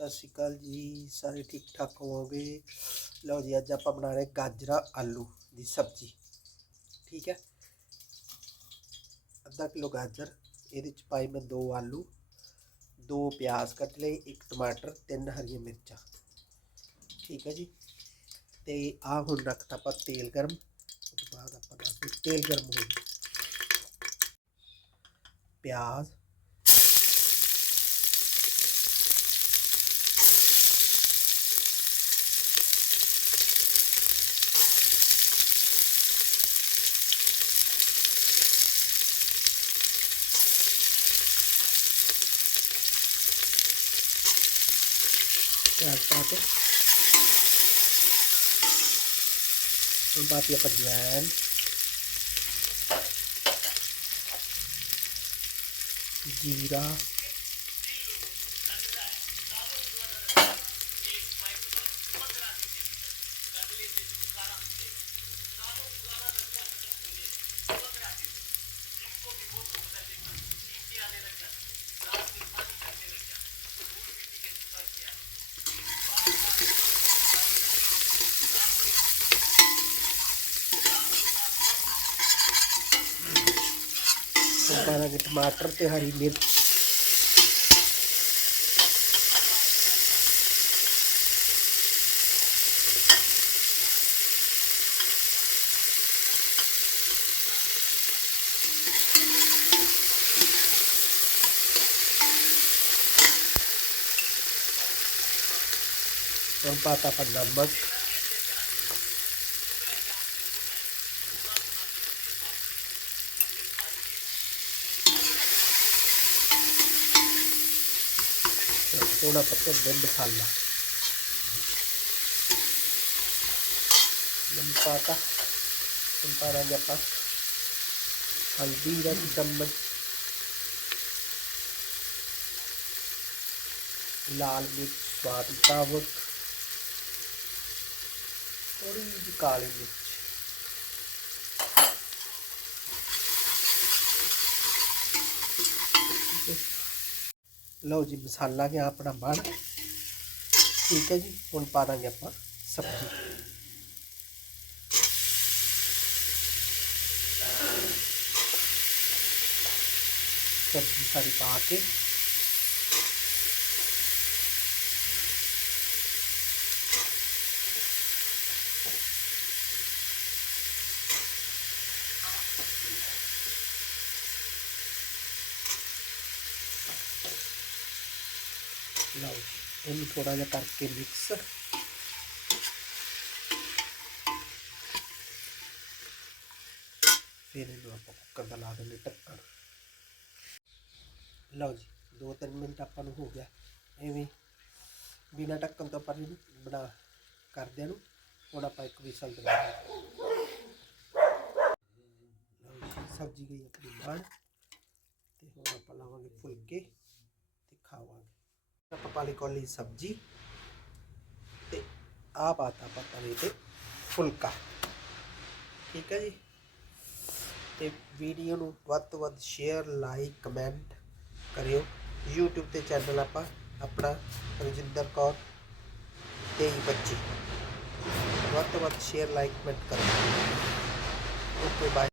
ਸਤਿ ਸ਼੍ਰੀ ਅਕਾਲ ਜੀ, ਸਾਰੇ ਠੀਕ ਠਾਕ ਹੋਵੋਗੇ? ਲਓ ਜੀ, ਅੱਜ ਆਪਾਂ ਬਣਾ ਰਹੇ ਗਾਜਰਾਂ ਆਲੂ ਦੀ ਸਬਜ਼ੀ। ਠੀਕ ਹੈ? ਅੱਧਾ ਕਿਲੋ ਗਾਜਰ, ਇਹਦੇ ਚ ਪਾਈ ਮੈਂ ਦੋ ਆਲੂ, ਦੋ ਪਿਆਜ਼ ਕੱਟ ਲਏ, ਇੱਕ ਟਮਾਟਰ, ਤਿੰਨ ਹਰੀਆਂ ਮਿਰਚਾਂ। ਠੀਕ ਹੈ ਜੀ? ਤੇ ਆ ਹੁਣ ਰੱਖਤਾ ਆਪਾਂ ਤੇਲ ਗਰਮ ਉਸ ਤੋਂ ਬਾਅਦ ਆਪਾਂ ਦੱਸਦੇ ਤੇਲ ਗਰਮ ਹੋ ਗਿਆ। ਪਿਆਜ਼ Tapos, ang papi pa dyan. Gira. Gira. para ng tomato Hari harimit. Ang patapad ng mag. थोड़ा पत्ता तो दम खा ला। आटा नमक रह गया पास। हल्दी रख चम्मच। लाल मिर्च, स्वाद मुताबक। थोड़ी काली मिर्च। ਲਓ ਜੀ ਮਸਾਲਾ ਗਿਆ ਆਪਣਾ ਬਣ ਠੀਕ ਹੈ ਜੀ ਹੁਣ ਪਾ ਦਾਂਗੇ ਆਪਾਂ ਸਬਜ਼ੀ ਸਬਜ਼ੀ ਸਾਰੀ ਪਾ ਕੇ ਲਓ ਜੀ, ਇਹਨੂੰ ਥੋੜਾ ਜਿਹਾ ਕਰਕੇ ਮਿਕਸ ਫਿਰ ਇਹਨੂੰ ਆਪਾਂ ਕੁੱਕਰ ਦਾ ਲਾ ਦਿੰਦੇ ਢੱਕਣ। ਲਓ ਜੀ 2-3 ਮਿੰਟ ਆਪਾਂ ਨੂੰ ਹੋ ਗਿਆ। ਐਵੇਂ ਬਿਨਾ ਢੱਕਣ ਤੋਂ ਆਪਾਂ ਇਹਨੂੰ ਬਣਾ ਕਰਦੇ ਨੂੰ ਹੁਣ ਆਪਾਂ ਇੱਕ ਵਿਸਲ ਦਵਾਂਗੇ ਲਓ ਜੀ ਸਬਜ਼ੀ ਗਈ ਆਪਣੀ ਬਣ ਤੇ ਹੁਣ ਆਪਾਂ ਲਾਵਾਂਗੇ ਫੁਲਕੇ ਤੇ ਖਾਵਾਂਗੇ। ਆਪਾਂ ਪਾਲੀ ਕੋਲੀ ਸਬਜ਼ੀ ਤੇ ਆ ਪਾਤਾ ਆਪਾਂ ਤਵੇ ਤੇ ਫੁਲਕਾ। ਠੀਕ ਹੈ ਜੀ? ਤੇ ਵੀਡੀਓ ਨੂੰ ਵੱਧ ਤੋਂ ਵੱਧ ਸ਼ੇਅਰ ਲਾਈਕ ਕਮੈਂਟ ਕਰਿਓ। YouTube ਤੇ ਚੈਨਲ ਆਪਾਂ ਆਪਣਾ ਰਜਿੰਦਰ ਕੌਰ ਤੇ ਬੱਚੀ ਵੱਧ ਤੋਂ ਵੱਧ ਸ਼ੇਅਰ ਲਾਈਕ ਕਮੈਂਟ ਕਰੋ ਓਕੇ ਬਾਏ